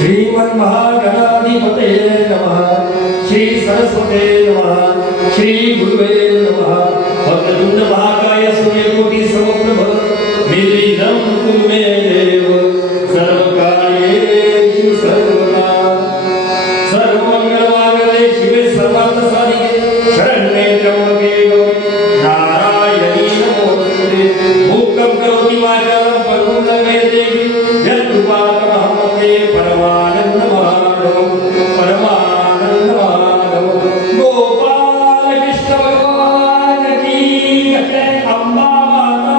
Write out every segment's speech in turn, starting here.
श्रीमन्महागणाधिपतये नमः। श्री सरस्वते नमः। श्री गुरुवे नमः। वक्रतुंड महाकाय सूर्यकोटि समप्रभ निर्विघ्नं कुरु मे देव सर्वकार्येषु सर्वदा। सर्वमंगलमांगल्ये शिवे सर्वार्थसाधिके शरण्ये त्र्यंबके गौरी नारायणी नमोस्तुते। मूकं करोति वाचालं पङ्गुं लङ्घयते यत्कृपातमहं वन्दे परमानन्दमाधवं परमानन्दमाधवं। गोपाल कृष्ण भगवान की जय। अम्बा माता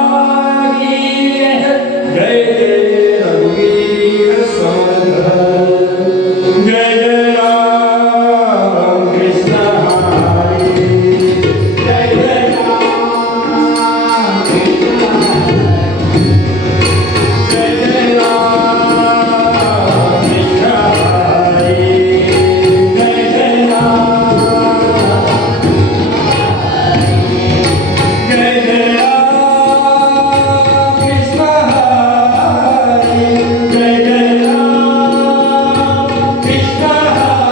की जय। जय जय रघुवीर समर्थ। जय जय राम कृष्ण हरे। जय जय राम कृष्ण हरे। जय जय राम कृष्ण हरे। जय जय राम। जय जय राम कृष्ण हरे। जय जय राम कृष्ण हरे।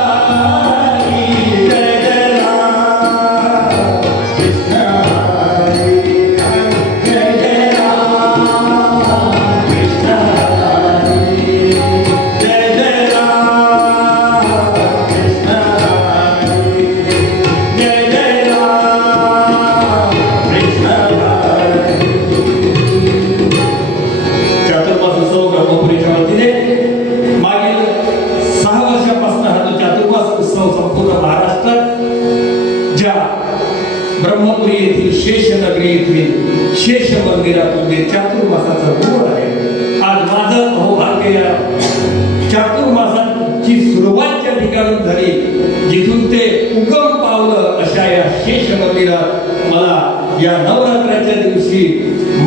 जय जय राम कृष्ण हरे। जय जय राम कृष्ण हरे। जय जय राम कृष्ण हरे। जय जय राम कृष्ण हरे। चातुर्मास उत्सव ब्रह्मपुरीच्या वतीने मागील 6 वर्षापासून हा जो चातुर्मास उत्सव संपूर्ण महाराष्ट्रात ज्या ब्रह्मपुरी येथील शेष नगरी येथील शेष मंदिरातून जे चातुर्मासाचा मूळ आहे, आज माझं अहोभाग्य या चातुर्मासाची सुरुवात ज्या ठिकाणून झाली, जिथून ते उगम पावलं अशा या शेष मंदिरात मला या नवरात्राच्या दिवशी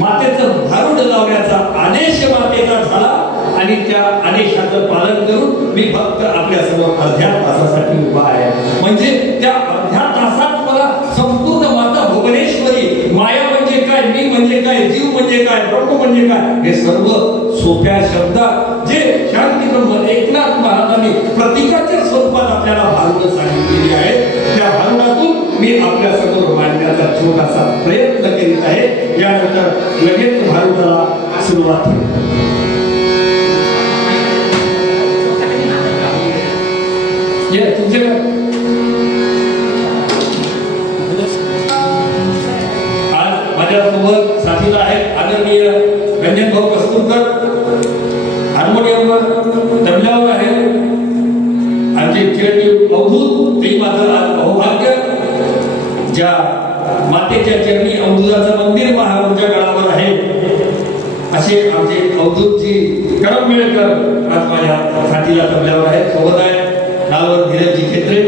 मातेचं भारुड लावण्याचा आदेश मातेचा झाला आणि त्या आदेशाचं पालन करून मी फक्त आपल्या समोर अर्ध्या तासासाठी उभा आहे. म्हणजे त्या अर्ध्या तासात मला संपूर्ण माता भुवनेश्वरी, माया म्हणजे काय, मी म्हणजे काय, जीव म्हणजे काय, ब्रह्म म्हणजे काय, हे सर्व सोप्या शब्दात जे शांती ब्रह्म एकनाथ महाराजांनी प्रतीकाच्या स्वरूपात आपल्याला भारुड सांगितलेली आहे, त्या भारुडातून मी आपल्या समोर मांडण्याचा छोटासा प्रयत्न करीत आहे. यानंतर लगेच भारुडाला सुरुवात होईल. आज माझ्यासोबत साथीला आहेत आदरणीय रंजन भाऊ कस्तुरकर, हार्मोनियमवर, तबल्यावर आहे आमचे चिरंजीव अवधूत. ते माझं आज अहोभाग्य ज्या मातेच्या चरणी अवधूताचं मंदिर महाराजांच्या गडावर आहे असे आमचे अवधूतजी करंबेळकर आज माझ्या साथीला तबल्यावर आहेत. सोबत आहे नावर धीरजजी खेत्रे.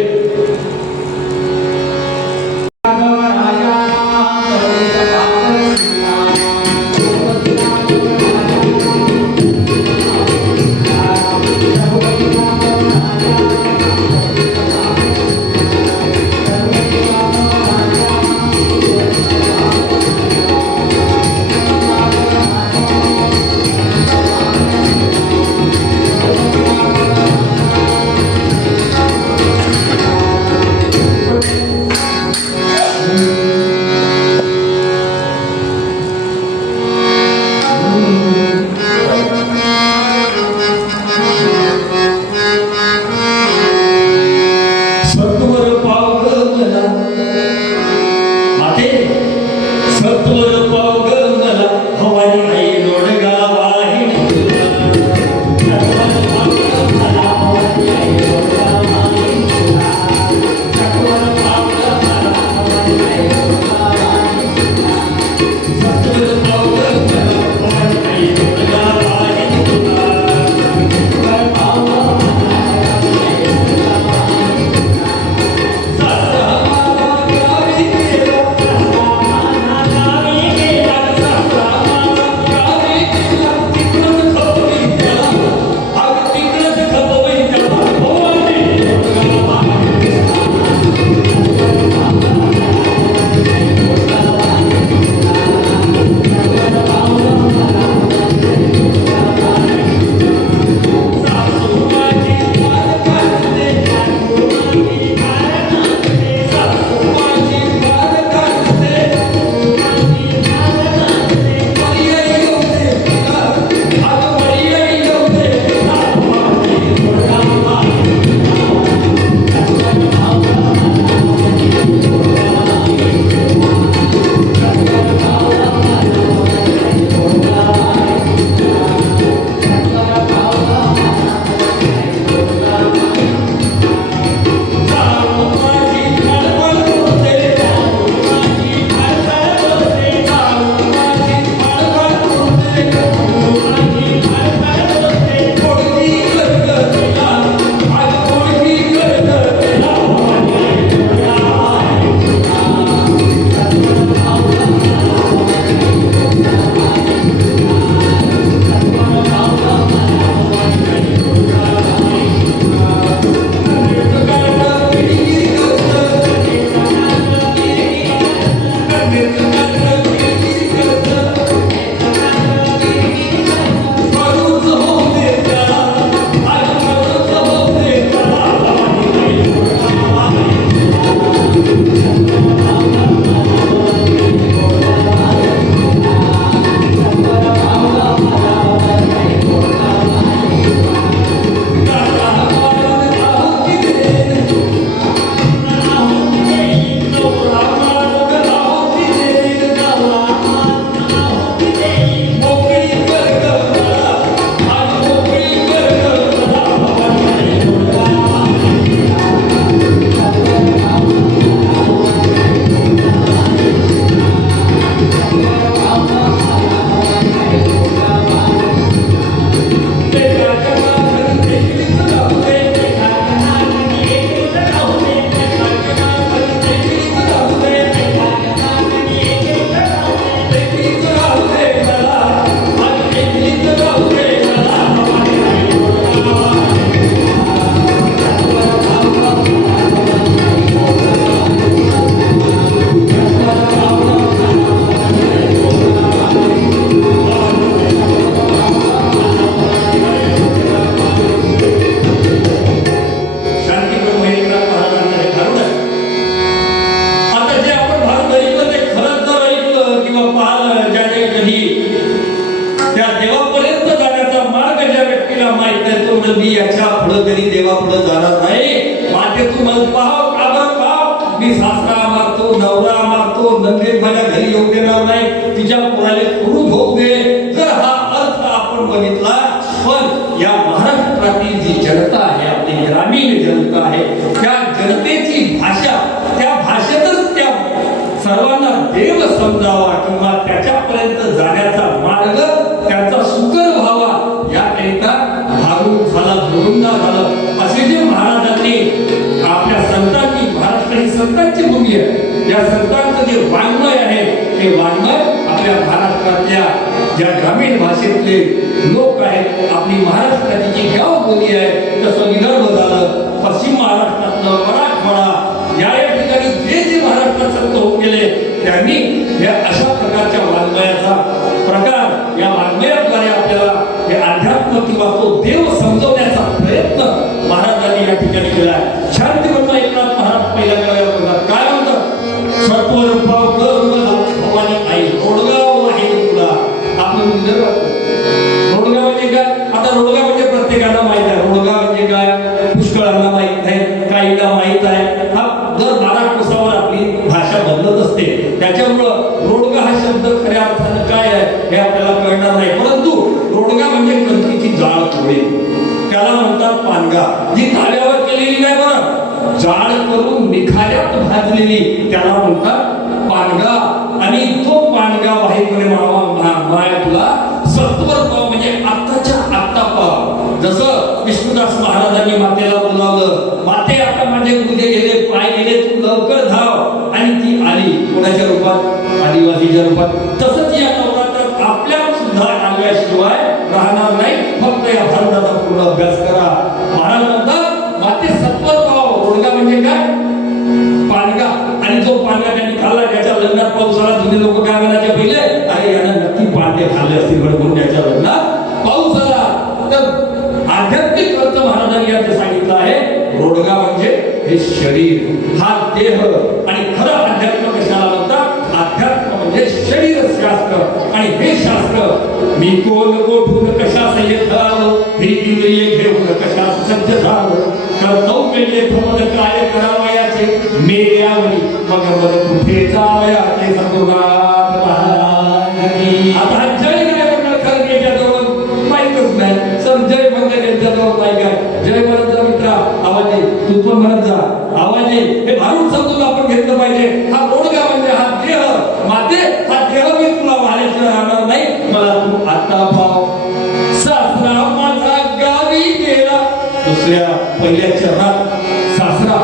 नाही तो मी याच्या पुढे तरी देवा पुढे जाणार नाही. माते तू मग पाव का बरं पाव, मी सासरा मारतो नवरा मारतो नंदे माझ्या घरी येऊ देणार नाही, तिच्या पुराले क्रूर होऊ दे. जर हा अर्थ आपण बघितला, पण या महाराष्ट्रातील जी जनता आहे, आपली ग्रामीण जनता आहे, त्या जनतेची भाषा, त्या भाषेतच त्या सर्वांना देव समजावा किंवा त्याच्यापर्यंत जाण्याचा मार्ग त्यांचा सुकर व्हावा, याकरिता भारूड झाला, भरुंडा झालं. असे जे महाराजांनी आपल्या संतांनी, महाराष्ट्र ही संतांची भूमी आहे, या संतांचं जे वाङ्मय आहे ते वाङ्मय आपल्या महाराष्ट्रातल्या ज्या ग्रामीण भाषेतले लोक आहेत, आपली महाराष्ट्राची जी गाव बोली आहे, तसं विदर्भ झालं, पश्चिम महाराष्ट्रातलं मराठवाडा, या ठिकाणी जे जे महाराष्ट्रात संत होऊन गेले त्यांनी या अशा प्रकारच्या वाङ्मयाचा प्रकार, या वाङ्मयाद्वारे आपल्याला हे अध्यात्म किंवा तो देव समजवण्याचा प्रयत्न महाराजांनी या ठिकाणी केला. शांती म्हणतो एकनाथ महाराज पहिल्या काळात काय म्हणतात, सत्वर भाव भवानी आई रोडगाव आहे तुला. आपण रोडगाव म्हणजे काय, आता रोडगाव म्हणजे प्रत्येकाला माहित आहे, रोडगाव म्हणजे काय पुष्कळांना माहित आहे, काहींना माहित आहे. हा दर 12 कोसावर आपली भाषा बदलत असते, त्याच्यामुळं रोडगा हा शब्द खऱ्या अर्थानं काय आहे हे आपल्याला कळणार नाही. परंतु रोडगा म्हणजे कणकीची जाळ तोडे, त्याला म्हणतात पानगा, जी ताव्यावर केलेली नाही बरं, जाळ करून निखाऱ्यात भाजलेली, त्याला म्हणतात पानगा. आणि तो पानगा वाहीकडे मायातला सत्वर पाव म्हणजे आत्ताच्या आत्ता पाव. जसं विष्णुदास महाराजांनी मातेला बोलावलं, माते आता माझे गुडघे गेले, पाय गेले, तू लवकर धाव, आणि ती आली कोणाच्या रूपात, आदिवासीच्या रूपात. तसंच या नवरात्रात आपल्या सुद्धा आल्याशिवाय राहणार नाही. फक्त या भारताचा पूर्ण अभ्यास करा. महाराज म्हणतात माते सत्वर पाव, रोडगा म्हणजे काय पानगा. आणि जो पानगा त्यांनी खाल्ला, त्याच्या लग्नात पाऊस आला, जुने लोक काय म्हणायचे पहिले, अरे यानं नक्की पांडे खाल्ले असतील म्हणून त्याच्या लग्नात पाऊस आला. तर आध्यात्मिक अर्थ महाराजांनी यात सांगितलं आहे, रोडगा म्हणजे हे शरीर, हा देह. आणि खरं अध्यात्म कशाला म्हणतात, अध्यात्म म्हणजे शरीर शास्त्र. आणि हे शास्त्र मी कोण कोठून कशा संयतालो, ही इंद्रिय घेऊन कशा सज्ज झालो, कर्तव्य प्रमद काय करावयाचे, मेल्यावरी मग मग कुठे जावयाचे. सद्गुरुनाथ महाराज. आता जय जय मंगल खरगेच्या जवळ माहीतच नाही सर, जय मंगल यांच्या जवळ नाही काय, जय म्हणत जा मित्रा, आवाज आहे, तू पण म्हणत जा, आवाज आहे, हे भारूड समजून आपण घेतलं पाहिजे. हा रोडगा म्हणजे हा देह, माते हा देह मी तुला वाढायचं राहणार नाही, मला तू आता पाव. सासरा माझा गावी गेला, दुसऱ्या पहिल्या चरणात सासरा,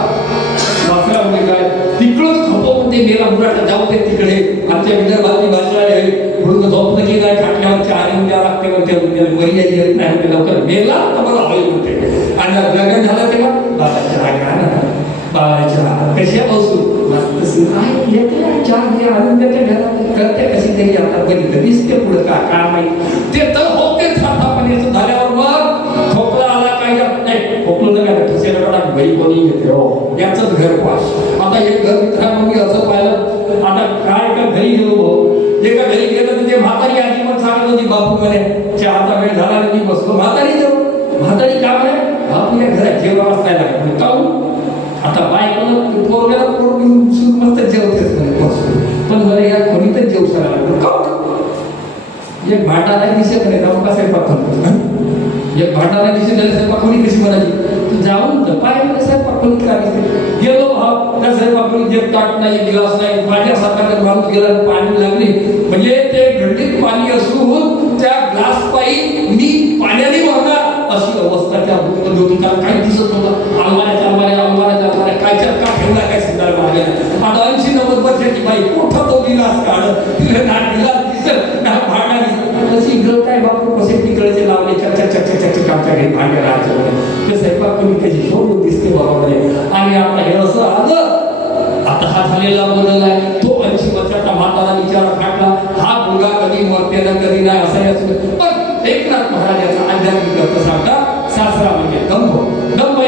सासरा म्हणजे काय, तिकडच झोपवून ते मेला मुराटा जाऊ दे तिकडे. आमच्या विदर्भातली भाषा आहे, म्हणून झोपलं की काय खाटल्यावर चहा आणून द्या लागते, म्हणते मर्यादा येत नाही, म्हणते लवकर मेला तर बरं हवे म्हणते. आणि लग्न झालं तेव्हा बाबा चहा घ्या ना, बाबा चहा कशा बसू चहा आनंदाच्या घरात करते कशी तरी, आता बघितलं दिसते पुढे काय माहिती, ते तर होतेच हातापाण्याचं झाल्यावर मग खोकला आला काय जात नाही, खोकलं काय ठसेला घरी कोणी घेते, हो याचंच घर पास. आता एक घर मित्रांनो मी असं पाहिलं, आता काय का घरी गेलो, एका घरी गेलं तर ते म्हातारी आजी पण सांगत होती, बापू म्हणे चहाचा वेळ झाला मी बसलो, म्हातारी जाऊ, म्हातारी का म्हणे बापू या घरात जेवण असतायला म्हणे काऊ. आता बायकोला पोरग्याला पोरगी मस्त जेवतेच म्हणे बसतो, पण म्हणे या कोणीतरी जेवू सांगायला काऊ. एक भांडा नाही दिसत नाही, जाऊन का स्वयंपाक करतो, एक भांडा नाही दिसत त्याला स्वयंपाक कोणी कशी म्हणाली, तू जाऊन तर पाय स्वयंपाक कोणी करायचं. गेलो हा त्या स्वयंपाक कोणी एक ताट नाही, गिलास नाही, माझ्या साताऱ्यात माणूस गेला, पाणी लागली म्हणजे ते घंटीत पाणी असून त्या ग्लास पायी मी पाण्याने भरणार अशी अवस्था त्या होती. काही दिसत नव्हतं, अलमाऱ्याच्या कायच्या का ठेवला काय सिद्धार्थ महाराज. आता 80-90 वर्षाची बाई कुठं तो गिलास काढत, तिला ना गिलास दिसत ना भांडा दिसत, तशी इकडं काय बापू कसे तिकडचे लावले चक चक चक चक आमच्या घरी भांडे राहायचं, ते स्वयंपाक कमी कशी शोधून दिसते बरोबर आहे. आणि आता हे असं आलं, आता हा झालेला बदल आहे, तो 80 वर्षाचा म्हातारा विचार खाटला, हा मुलगा कधी मरते ना कधी नाही असं. पण एकनाथ महाराजाचा आध्यात्मिक अर्थ सांगता, सासरा म्हणजे दंभ. दंभ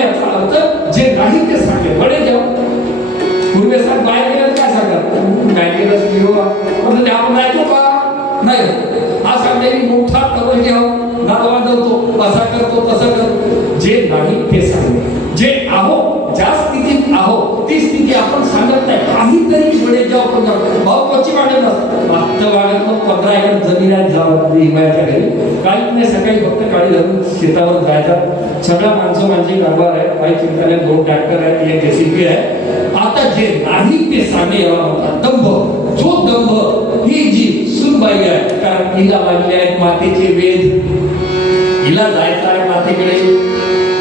जे नाही ते सांगणे, जे आहो ज्या स्थितीत आहो ती स्थिती आपण सांगत नाही, काहीतरी वेळेत जेव्हा आपण भाऊ कोची वाढत असत मागच्या वाढत मग 15 एकर जमीन आहे जावं हिमाळ्याच्या घरी काहीच नाही, सकाळी फक्त गाडी धरून शेतावर जायचा, सगळा माणसं माझी कारभार आहे, काही चिंता नाही, 2 ट्रॅक्टर आहेत, 1 जेसीबी आहे. आता जे नाही ते सांगणे याला म्हणतात दंभ. जो दंभ ही जी सुनबाई आहे, कारण हिला लागले आहेत मातेचे वेध, हिला जायचं आहे मातेकडे,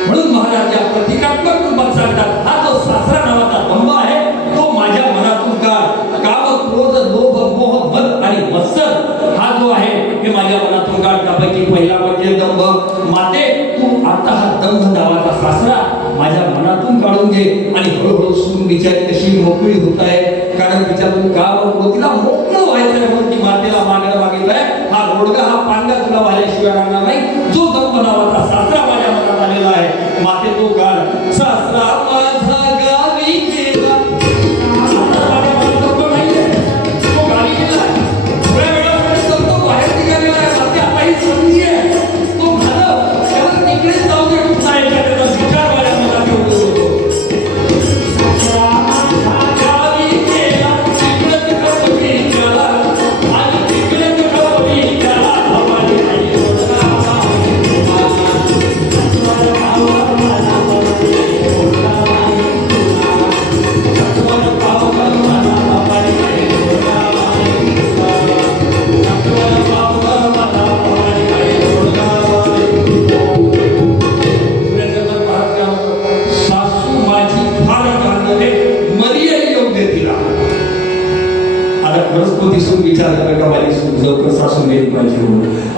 म्हणून महाराज या प्रतिकात्मक रूपात सांगतात हा जो सासरा नावाचा दंभ आहे तो माझ्या मनातून काम क्रोध लोभ मोह मद आणि मत्सर हा जो आहे हे माझ्या मनातून काढ. त्यापैकी पहिला म्हणजे दंभ. माते तू आता हा दंभ नावाचा सासरा माझ्या मनातून काढून घे. आणि हळूहळू सून बिचारी कशी मोकळी होत आहे, कारण तिच्यातून काम तिला मोकळं व्हायचं आहे म्हणून ती मातेला मागायला मागितलंय. हा रोडगा हा पांगा तुला वाल्याशिवाय राहणार नाही. जो दंभ नावाचा सासरा माझ्या मनात आलेला आहे माते तो काढ. सासरा माझा गावी गेला,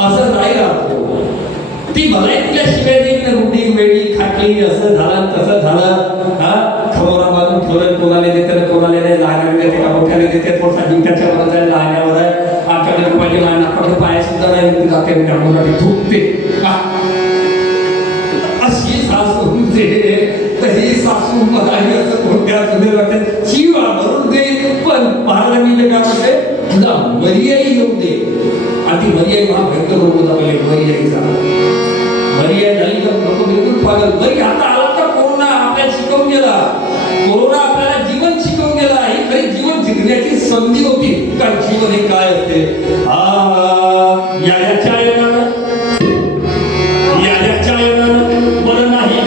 असं नाही राहत. ती भलाईतल्या शिव्या रुटी वेडी खाटली असं झालं तसं झालं, हा खबरा बांधून ठेवलं, कोणाला देते कोणाला नाही, लहानाला देते का मोठ्याला देते, थोडसा जिंकाच्या वर आहे लहान्यावर आहे, आमच्याकडे पाहिजे लहान आपल्याकडे पाया सुद्धा नाही जाते त्यामुळे धुकते का अशी सासू म्हणते. तर ही सासू मला असं कोणत्या तुझे वाटत शिव भरून दे, पण महाराजांनी काय म्हणते तुला मर्याई येऊ दे. आणि ती मर्याई महाभयंकर रोग होता पहिले मर्याईचा. मर्याई झाली तर लोक बिलकुल पागल. मरी आता आला तर कोरोना आपल्याला शिकवून गेला, कोरोना आपल्याला जीवन शिकवून गेला. ही खरी जीवन जिंकण्याची संधी होती, कारण जीवन हे काय असते. याच्या बरं नाही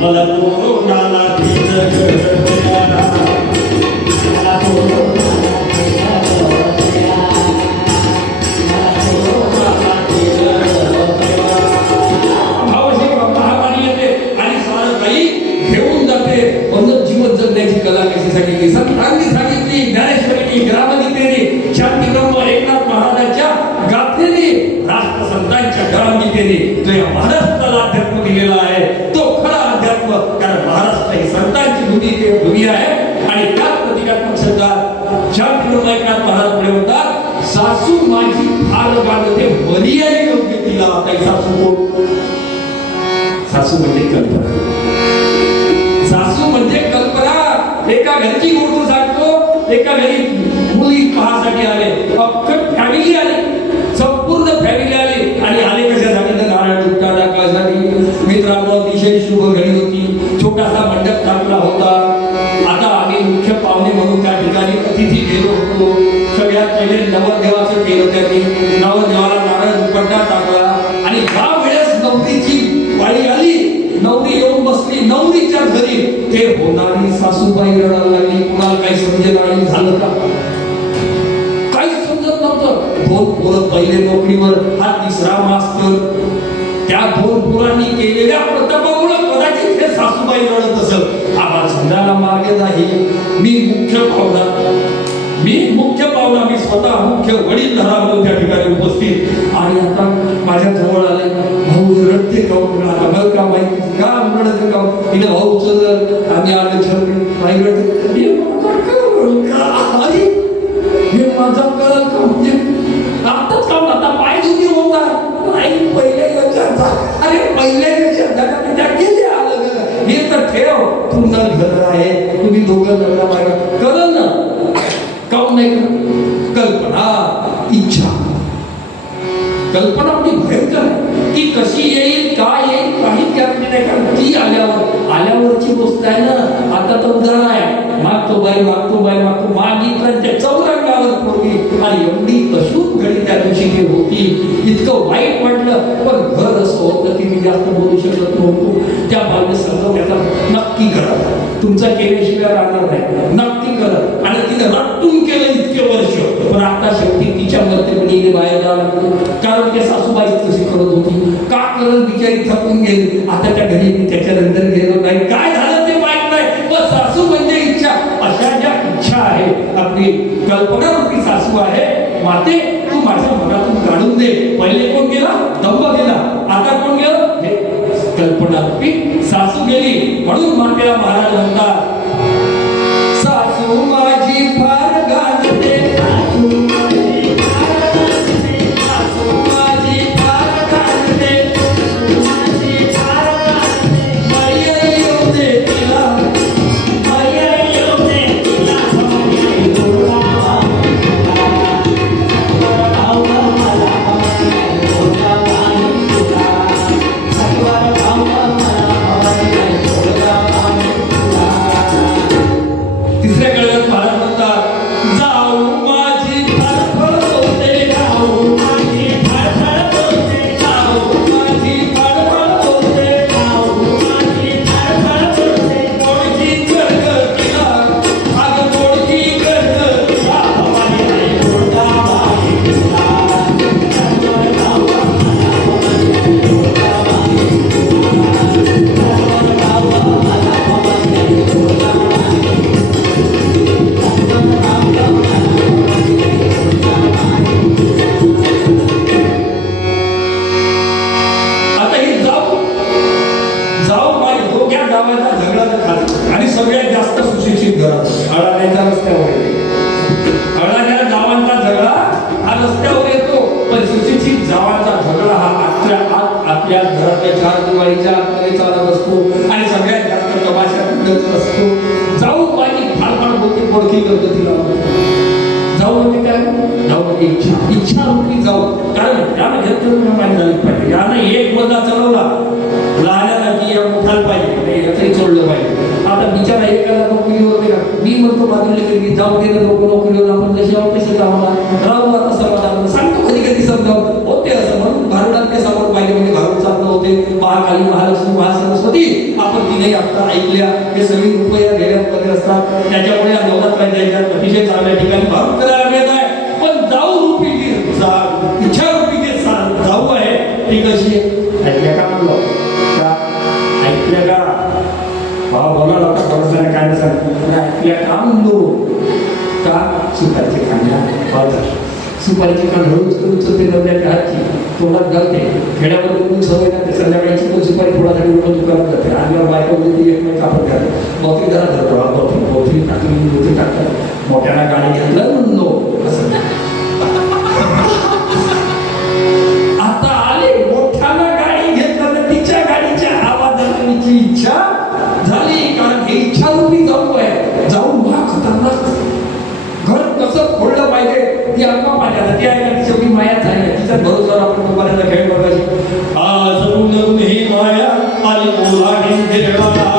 मला तो महाराष्ट्राला अध्यात्म दिलेला आहे तो खरा अध्यात्म. कारण महाराष्ट्र ही संतांची भूमी आहे. आणि त्याच प्रतिकात्मक शब्दात शांती एकनाथ महाराज पुढे म्हणतात सासू माझी फार गाणते मर्याई योग्य तिला. काही सासू सासू म्हणजे कल्पना. सासू म्हणजे कल्पना. एका घरची गोष्ट सांगतो, एका घरी मुली पाहासाठी आले, अख्खी फॅमिली आली, संपूर्ण फॅमिली आली. आणि आले कशासाठी तर नारळ तुटका टाकण्यासाठी. मित्रांनो अतिशय शुभ घडी होती, छोटासा मंडप टाकला होता. आता आम्ही मुख्य पाहुणे म्हणून त्या ठिकाणी अतिथी गेलो होतो. सगळ्यात पहिले नवरदेवाचं केलं त्यांनी, नवरदेवाला नारळ दुपट्टा टाकला. आणि ज्या वेळेस नवरीची बाई आली, नवरी येऊन बसली नवरीच्या घरी, ते होणारी सासूबाई रडायला लागली. कुणाला काही समजेल आणि झालं का काहीच समजत नव्हतं. 2 पोरं पहिले नोकरीवर, हा 3रा मास्तर. त्या 2 पोरांनी केलेल्या प्रतापामुळे कदाचित हे सासूबाई रडत असत. छंदाला मार्ग नाही. मी मुख्य पाहुणा मी स्वतः मुख्य वडील धरावतो त्या ठिकाणी उपस्थित. आणि आता माझ्या जवळ आले. भाऊ रडते काऊन? आता मला का माहिती का रडते काऊन? तिने भाऊ चल आम्ही आलो छल काही रडते. हे माझा कळल का म्हणजे आताच काम आता पाय दुखी होता नाही पहिल्या लक्षात. अरे पहिल्या लक्षात झाला त्या गेले आलं. हे तर ठेव पुन्हा घर आहे तुम्ही दोघं नवरा बायका कळलं ना. काऊन नाही कल्पना इच्छा कल्पना आपली भयंकर आहे. ती कशी येईल काय येईल काही गॅरंटी नाही. कारण ती आल्यावरची गोष्ट आहे ना. आता तर उदाहरण आहे मागतो बाई मागितलं चौरंगावर पोरगी आणि एवढी अशुभ घडी त्या दिवशी ती होती. इतकं वाईट वाटलं. पण घर असं होतं की मी जास्त बोलू शकत नव्हतो. त्या बाजूने समजवण्याचा नक्की करा. तुमचा केल्याशिवाय राहणार नाही. नक्की करा. आणि तिने रट्टून केलं इतके वर्ष. पण आता शेवटी तिच्या मर्तेपणीने बाहेर जावं लागतं. कारण ते सासूबाई तशी करत होती. का करत बिचारी थकून गेली. आता त्या घरी मी त्याच्यानंतर गेलो नाही. काय झालं ते माहित नाही. पण सासू म्हणजे इच्छा. अशा ज्या इच्छा आहे आपली कल्पना रूपी सासू आहे. माते तू माझ्या मनातून काढून दे. पहिले कोण गेला? दंभ गेला. आता कोण गेलं? हे कल्पना रूपी सासू गेली. म्हणून मातेला महाराज म्हणतात सासू माझी फार गाजते. आणि सगळ्यात जास्त सुशिक्षित घरात अडाण्याच्या रस्त्यावर येतो. अडाण्या जावांचा झगडा हा रस्त्यावर येतो. पण सुशिक्षित जावांचा झगडा हा आपल्या घरातल्या चार दिवाळीच्या आतमध्ये चालत असतो. आणि सगळ्यात जास्त तमाशा कुठेच असतो. जाऊ बाई फाडफाड बोलते पोडकी करतो तिला. जाऊ म्हणजे काय? जाऊ म्हणजे इच्छा रूपी जाऊ. कारण त्याला घेतलं माहिती झाली पाहिजे. यानं एक मजा चढवला लहानाला की या मोठाला पाहिजे याचंही सोडलं पाहिजे. आता बिचारा एकाला नोकरी होते का? मी म्हणतो माझी की जाऊ दे नोकरीवर आपण जशी कशी जाऊन राहू आता समाधान सांगतो. कधी समजावं होते असं म्हणून भारुडातले समोर पाहिजे म्हणजे भारूड चाललं होते. महाकाली महालक्ष्मी महासरस्वती आपण तिने आता ऐकल्या. हे सगळी रुपया घेण्यामध्ये असतात. त्याच्यामुळे या नवरात्राच्या अतिशय चांगल्या ठिकाणी भारूड करायला मिळत आहे. पण जाऊ रूपी जी इच्छा रूपी जे जाऊ आहे ती कशी ऐकल्या का म्हणलो का? ऐकल्या का? भाव बोला लोक थोडंसं काय सांग ऐकल्या का म्हणलो का? सुपारीचे खांद्या बाजार सुपारीची खांड उचलते नवऱ्याच्या हातची तोंडात घालते. खेड्यामध्ये पण सवय लागते. संध्याकाळची पण सुपारी थोडासाठी उठून दुकानात जाते. आणि बायका म्हणजे एकमेक आपण करते. बॉटली जरा धरतो बॉटली टाकली टाकतात. मोठ्याला गाडी घेतलं म्हणलो असं. आता आले मोठ्याला गाडी घेतलं तर तिच्या गाडीच्या आवाजाने तिची इच्छा झाली. कारण हे इच्छा रूपी जाऊ आहे. जाऊ हा खतरनाक. घर कसं फोडलं पाहिजे ती अल्पा पाहिजे. ती आहे का शेवटी मायाच आहे. तिच्यात भरोसा आपण दुपाराचा खेळ बघायची. आज ही माया आली ओलांडी फिरवाया.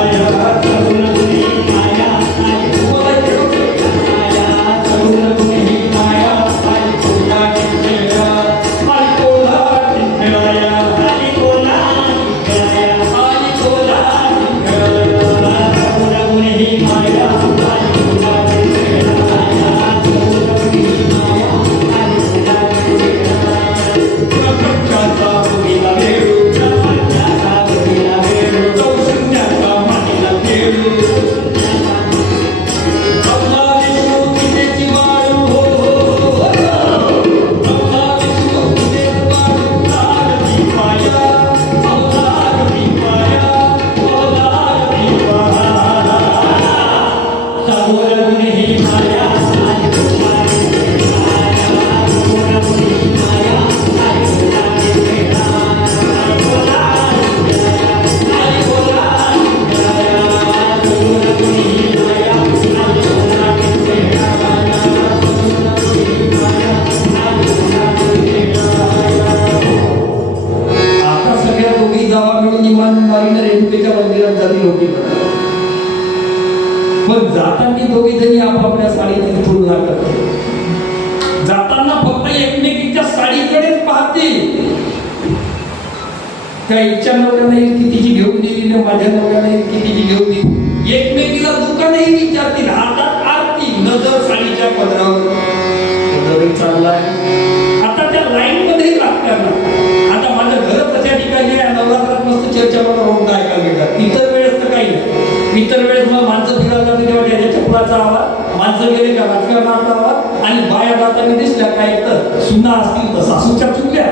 He पण जाताना दोघी जणी आपापल्या साडीची तुलना करते. जाताना फक्त एकमेकीच्या साडीकडेच पाहतील. त्या इच्छा नवऱ्याने कितीची घेऊन दिली ना माझ्या नवऱ्याने कितीची घेऊन दिली. एकमेकीला दुकानही विचारतील. हातात आरती नजर साडीच्या पदरावर चाललाय. आता त्या लाईन मध्ये लागतात ना. आता माझं घर तशा ठिकाणी आहे. नवरात्रात मस्त चर्चा मला रोड ऐकायला मिळतात. इतर वेळेस तर काही नाही. इतर वेळेस मग माणसं फिरायला तेव्हा त्याच्या चपलाचा आवाज, माणसं गेले का राजकारणाचा आवाज, आणि बाया जाताना दिसल्या काय तर सुना असतील तर सासूच्या चुकल्या,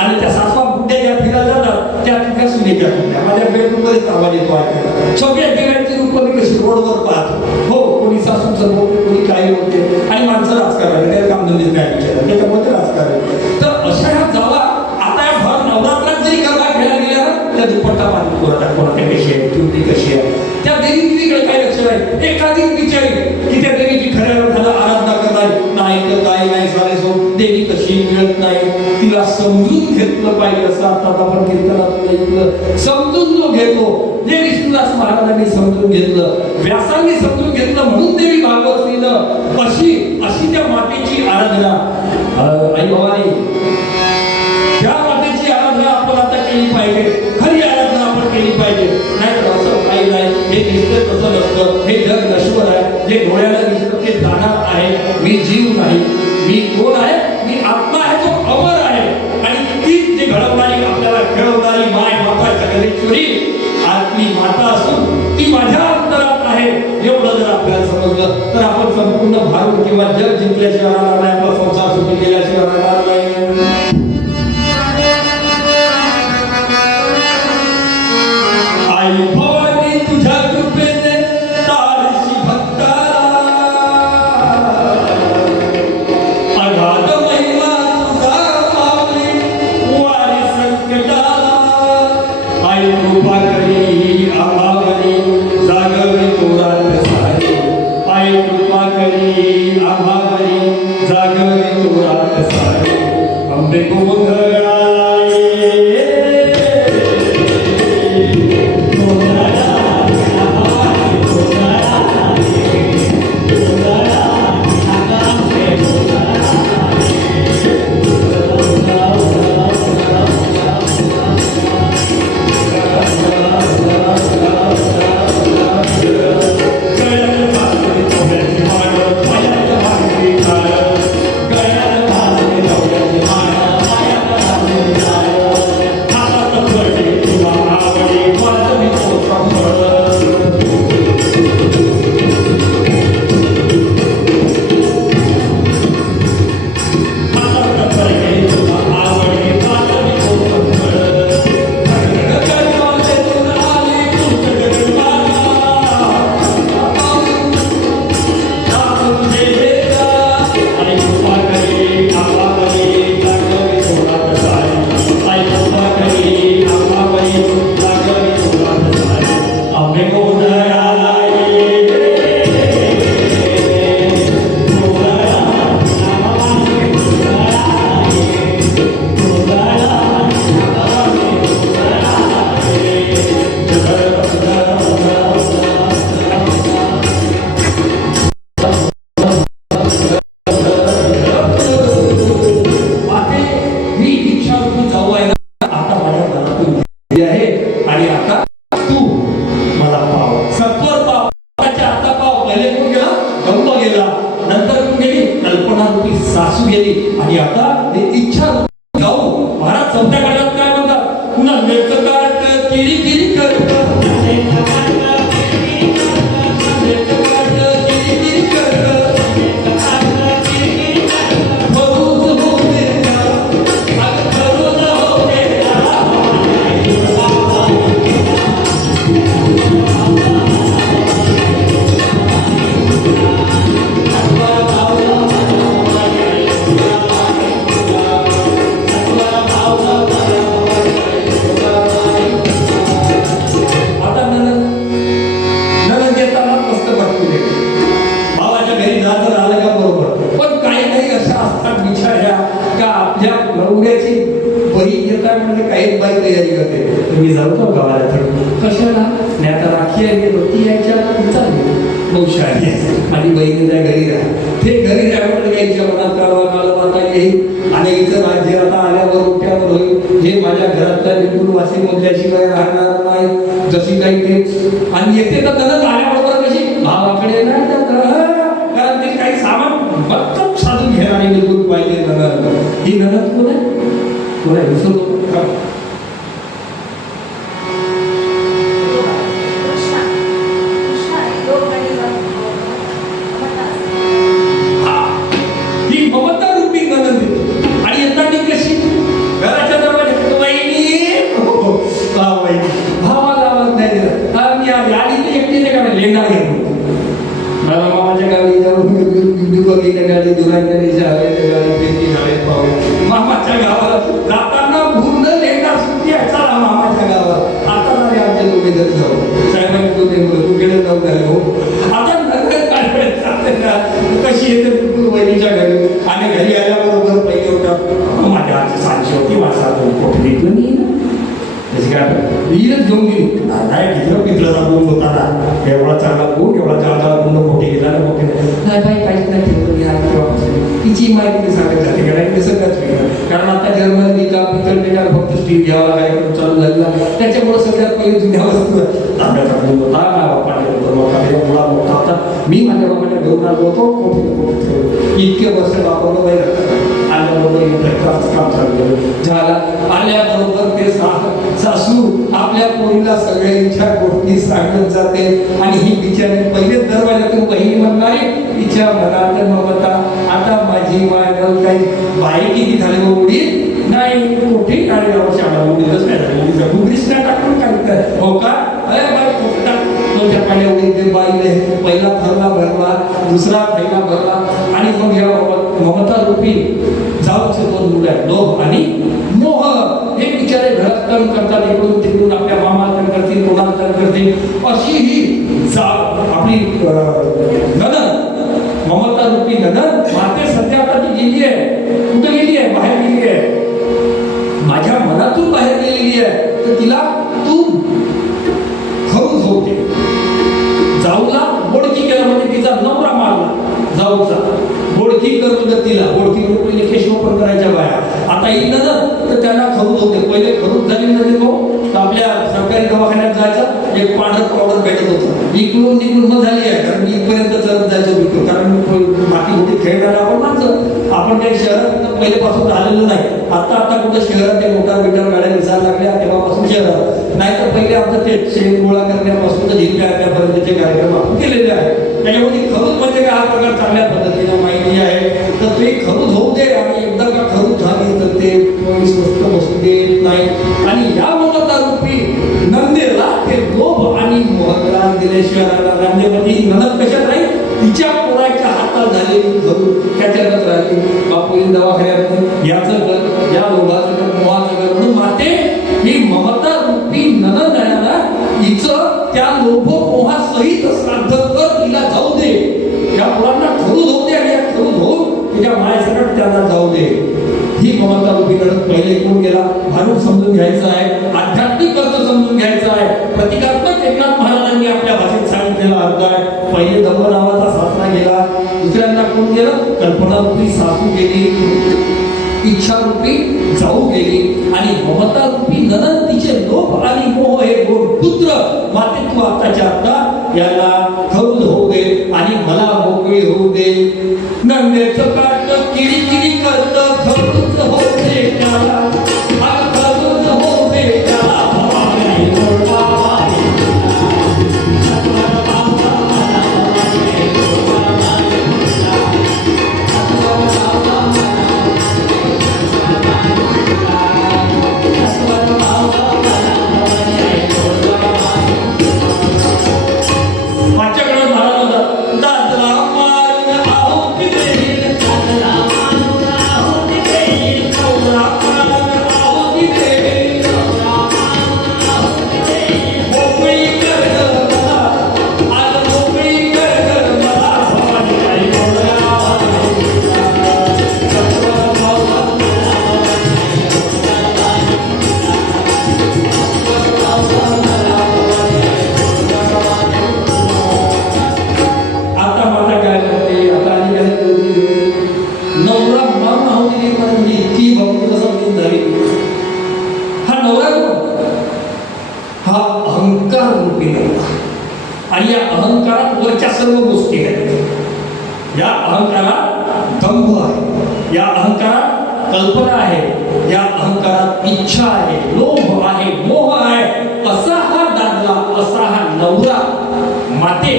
आणि त्या सासवा बुड्या ज्या फिरायला जातात त्या तिथल्या सुनेच्या चुकल्या. माझ्या बेडरूम मध्येच आवाज येतो ऐकायला. सगळ्या ठिकाणची रूप मी कशी रोडवर पाहतो. हो, कोणी सासूचं बोलते, कोणी काही बोलते, आणि माणसं राजकारण त्याला कामधंदे काय विचारतात त्याच्यामध्ये राजकारण. तर अशा ह्या जावा आता या भर नवरात्रात जरी गरबा खेळायला गेल्या ना त्या दुपट्टा बांधून कोणत्या कोणत्या कशी आहे, चुंडी कशी आहे, त्या देवीकडे काय लक्ष नाही. एखादी विचारी की त्या देवीची खऱ्या अर्थानं आराधना करणार नाही तर काय नाही सारे सो देवी कशी मिळत नाही. तिला समजून घेतलं पाहिजे. असं आता आपण कीर्तनातून ऐकलं. समजून जो घेतो, जे विष्णुदास महाराजांनी समजून घेतलं, व्यासांनी समजून घेतलं, म्हणून देवी भागवत लिहिलं. अशी त्या मातेची आराधना आई भवानी, त्या मातेची आराधना आपण आता केली पाहिजे. खरी आराधना आपण केली पाहिजे. नाही तर असं काही नाही. हे दिसतं तसं नसतं. हे जग नश्वर आहे. जे डोळ्याला दिसतं ते जाणार आहे. मी जीव नाही. मी कोण आहे? मी आत्मा आहे, तो अमर आहे. आणि तीच जे घडवणारी आपल्याला खेळवणारी माय माता जगदीश्वरी आपली माता असून ती माझ्या अंतरात आहे. एवढं जर आपल्याला समजलं तर आपण संपूर्ण भारत किंवा जग जिंकल्याशिवाय राहणार नाही. आपला संसार सुखी केल्याशिवाय राहणार नाही. आई भवानी तुझ्या कृपेने तारशी भक्ताला अगाध महिमा तुझा माऊली वारी संकटाला. आई कृपा करी आम्हा हुशारी आहे. माझी बहिणीच्या घरी राहा, ते घरी राहून यांच्या मनात काढवा आता येईल आणि इथं राज्य आता आल्यावर उठ्यावर होईल, हे माझ्या घरातल्या बिलकुल वासी मोडल्याशिवाय राहणार नाही जशी काही ते. आणि येते तर गरज आल्याबरोबर कशी भावाकडे नाही जात, कारण ते काही सामान बक्कम साधून घेणारे बिलकुल पाहिजे ननद. ही ननद कोण आहे? कोण आहे? विसरलो का? मामाच्या गावाला जाताना भूर्ण लेंडा सुट्टी आहे, चला मामाच्या गावात. आता नाही आमच्या दोघे जर जाऊ साहेबांनी तू गेले जाऊ झाले हो. आता कशी येते बिलकुल वहिनीच्या घरी आणि घरी आल्याबरोबर पहिले होता माझ्या आजची सांगशी होती माझा कोठडी वीरच घेऊन गेली नाही तिथं पितळाचा गुण होता ना, एवढा चांगला गुण एवढा चांगला गुण मोठे गेला ना मोठे नाही बाई काहीच नाही ठेवलं. तिची माहिती सांगत जाते कारण ते सगळंच वेगळं. कारण आता जर्मनी का पितळ फक्त स्टील घ्यावा कार्यक्रम चालू झालेला, त्याच्यामुळे सगळ्यात पहिले जुन्या वस्तू तांब्याचा गुण होता ना बापाने मुळा मोठा होता. मी माझ्या बाबाने घेऊन आलो होतो मोठे इतके वर्ष वापरलं पाहिजे. आल्याबरोबर काम चालू झाला, आल्याबरोबर ते सासू आपल्या पोरीला सगळ्या इच्छा गोष्टी सांगत जाते आणि ही बिचारी पहिले दरवाजातून बहिणी म्हणणारी तिच्या मनात ममता. आता माझी वाढ काही बाई किती झाली उडी नाही कुठे काढली शाळा उडीच नाही झाली उघडीच नाही टाकून काय हो का अरे बाई उडी बाईले पहिला फरला भरला, दुसरा पहिला भरला आणि मग या ममता रूपी जाऊचे दोन मुलं आहेत लोभ आणि मोह. हे बिचारे घरात काम करतात, इकडून तिकडून आपल्या मामाला करतील कोणाला करतील. अशी ही आपली ननद ममता रूपी ननद माते सध्या आता ती गेली आहे. कुठं गेली आहे? बाहेर गेली आहे, माझ्या मनातून बाहेर गेलेली आहे. तर तिला तू खरूच होते. जाऊला बोडकी केला म्हणजे तिचा नवरा मारला जाऊचा बोडकी करून तिला बोडकी पहिले केश ओपन करायच्या बाया. आता ही नजर तर त्यांना खरूच होते. पहिले खरूच झाली नजर भाऊ तर आपल्या सरकारी दवाखान्यात जायचं एक पांढर पावडर भेटत होतं. इकडून तिकडून मग झाली आहे कारण इथपर्यंत चलत जायचं बिलकुल. कारण माती मोठी खेळणारा आपण माणसं आपण काही शहरात पहिल्यापासून झालेलं नाही. आता कुठं शहरात ते मोटार बिटार गाड्या दिसायला लागल्या तेव्हापासून शहरात नाही तर पहिले आमचं ते शेण गोळा करण्यापासून तर झिरप्या आणण्यापर्यंतचे कार्यक्रम आपण केलेले आहेत. त्याच्यामध्ये खरूच म्हणजे काय हा प्रकार चांगल्या पद्धतीने माहिती आहे. तर ते खरूच होऊ दे आणि एकदा का खरूच झाली तर ते स्वस्त बसू देत नाही. आणि या ममता रूपी नंदेला ते लोभ आणि मोहग्राम दिल्याशिवाय रामदेवती ननद कशात राहील? तिच्या पोराच्या हातात झालेली घरू त्याच्यातच राहते. बापूजी दवाखान्यात याचं घर या लोभाचं घर मोहाचं घर म्हणून माते ही ममता रूपी ननद आहे ना हिचं त्या लोभ मोहासहित श्राद्ध कर, तिला जाऊ दे. या मुलांना खरूच होऊ दे आणि या खरूच होऊन तिच्या मायसकट त्यांना जाऊ दे. ही ममता रूपी ननद पहिले कोण गेला भारूड समजून घ्यायचं आहे, आध्यात्मिक अर्थ समजून घ्यायचा आहे. प्रतिकात्मक एकनाथ महाराजांनी आपल्या भाषेत सांगितलेला अर्थ आहे. पहिले दंभ नावाचा सासरा गेला, दुसऱ्यांदा कोण गेलं? कल्पना रूपी सासू गेली, इच्छा रूपी जाऊ गेली आणि ममता रूपी ननद तिचे लोभ आणि मोह हे दोन पुत्र माते तू आताच्या आता याला खरूज होऊ दे आणि मला मोकळी होऊ दे. नंदेचं काट किरी किरी करत खरूज होऊ दे त्याला, खरूज होऊ दे त्याला. अहंकारात वरच्या सर्व गोष्टी आहेत. या अहंकारात दंभ आहे, या अहंकारात कल्पना आहे, या अहंकारात इच्छा आहे, लोभ आहे, मोह आहे. असा हा दादला, असा हा नवरा, माते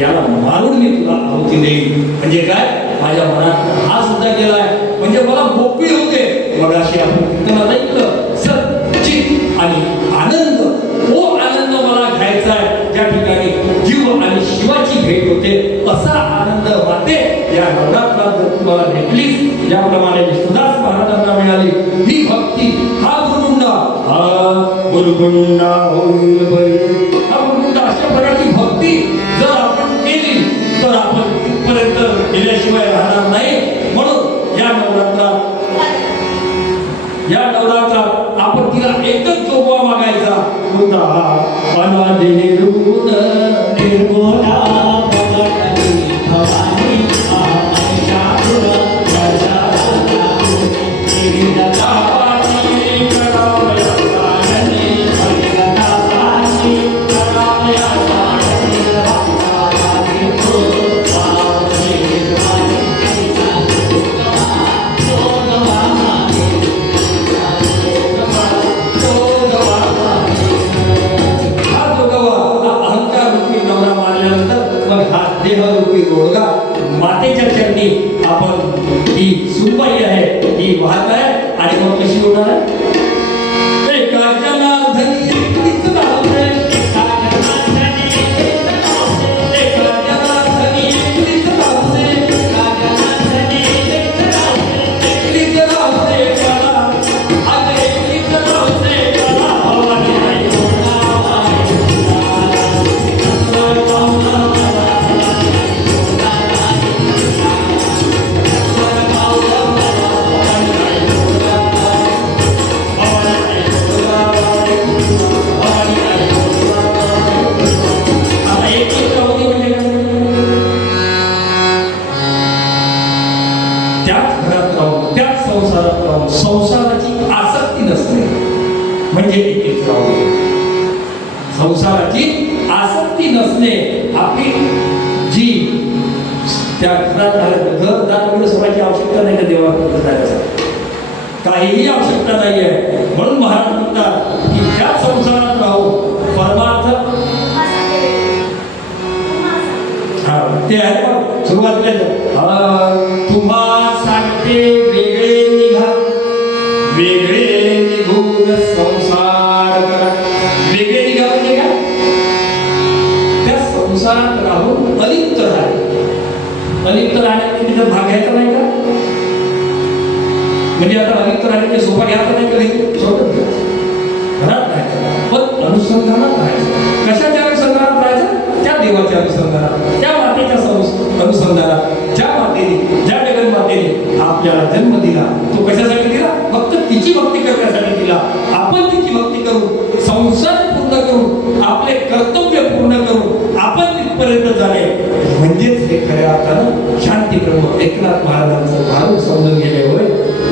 याला मारून मी तुला आहुती देईल. म्हणजे काय, माझ्या मनात हा सुद्धा गेलाय, म्हणजे मला मोकळी होते. मग अशी आपण कीर्तनात ऐकलं, सच्चित आणि आनंद, तो आनंद मला घ्यायचा आहे ज्या ठिकाणी जीव आणि शिवाची भेट होते. असा आनंद माते या नवरात्रात जर तुम्हाला भेटलीच, ज्याप्रमाणे विष्णुदास महाराजांना मिळाली ही भक्ती, हा गुरुगुंडा, हा गुरुगुंडा होईल बरी. हा गुरुगुंडा अशा प्रकारची भक्ती जर आपण केली तर आपण इथपर्यंत गेल्याशिवाय राहणार नाही. म्हणून या नवरात्रात आपण तिला एकच जोगवा मागायचा, कोणता, अनादिनिर्गुण निर्गुणा भगवती भवानी आमच्यापुर प्रजापती निरतापाती करावया कायने भगवतापाती करावया कायने भक्तापाती तो पावसे निर्वाणी देहरूपी गोळगा मातेच्या चरणी आपण ही सुनबाई आहे ही वाहत आहे. आणि मग कशी होणार आहे, एका जनार्दनी एकटीच राहते, एका जनार्दनी एकटीच राहते, एका जनार्दनी एकटीच राहते, एका जनार्दनी एकटीच राहते, एकटीच राहते मला, अगं एकटीच राहते मला. भवानी आई संसाराची आसक्ती नसते म्हणजे एकच राहू. संसाराची आसक्ती नसणे, आपली जी त्या घरात घरदार सोडायची आवश्यकता नाही का देवाकडे जायचं, काहीही आवश्यकता नाही आहे. म्हणून महाराज म्हणतात की त्या संसारात राहू परमार्थ ते आहे. सुरुवातीला तुम्हा सांगते वेगळे निघा, वेगळे निघून संसार करा. वेगळे निघा म्हणजे काय, त्या संसारात राहून अलिप्त राहा. अलिप्त राहण्यामध्ये तिथं भाग घ्यायचा नाही का, म्हणजे आता अलिप्त राहण्याचे सोपा घ्यायचा नाही का, सोबत घरात राहायचं पण अनुसंधानात राहायचं. कशाच्या अनुसंधानात राहायचं, त्या देवाच्या अनुसंधानात, त्या मातेच्या अनुसंधानात. ज्या मातेने, ज्या जगन्मातेने आपल्याला जन्म दिला तो कशासाठी दिला, फक्त तिची भक्ती करण्यासाठी दिला. आपण तिची भक्ती करून, संसार पूर्ण करून, आपले कर्तव्य पूर्ण करून आपण तिथपर्यंत जाणे म्हणजेच हे खऱ्या अर्थानं शांतीक्रम एकनाथ महाराजांचं भारूड समजून गेले. होय,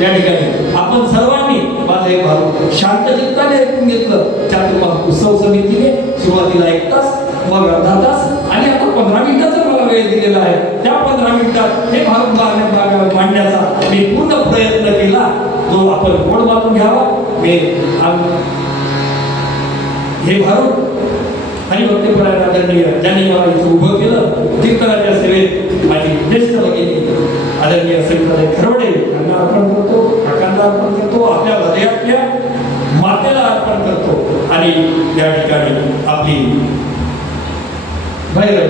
या ठिकाणी आपण सर्वांनी माझं हे भारूड शांत चित्ताने ऐकून घेतलं. चातुर्मास उत्सव समितीने सुरुवातीला 1 तास, मग अर्धा तास आणि आता 15 मिनिटाचा मला वेळ दिलेला आहे. त्या 15 मिनिटात हे भारूड मांडण्याचा मी पूर्ण प्रयत्न केला, जो आपण गोड मानून घ्यावा. मी हे भारूड आणि भक्तीपरायण आदरणीय ज्यांनी मला इथं उभं केलं, कीर्तनाच्या सेवेत माझी ज्येष्ठ भगिनी आदरणीय सविताताई खरवडे यांना अर्पण करतो, काकांना अर्पण करतो, आपल्या हृदयातल्या मातेला अर्पण करतो. आणि या ठिकाणी आपली भैरव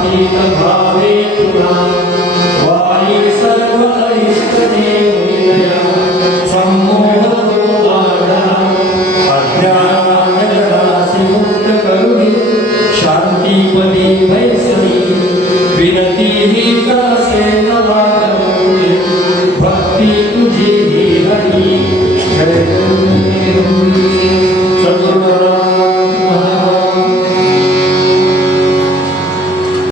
पाठीत घावे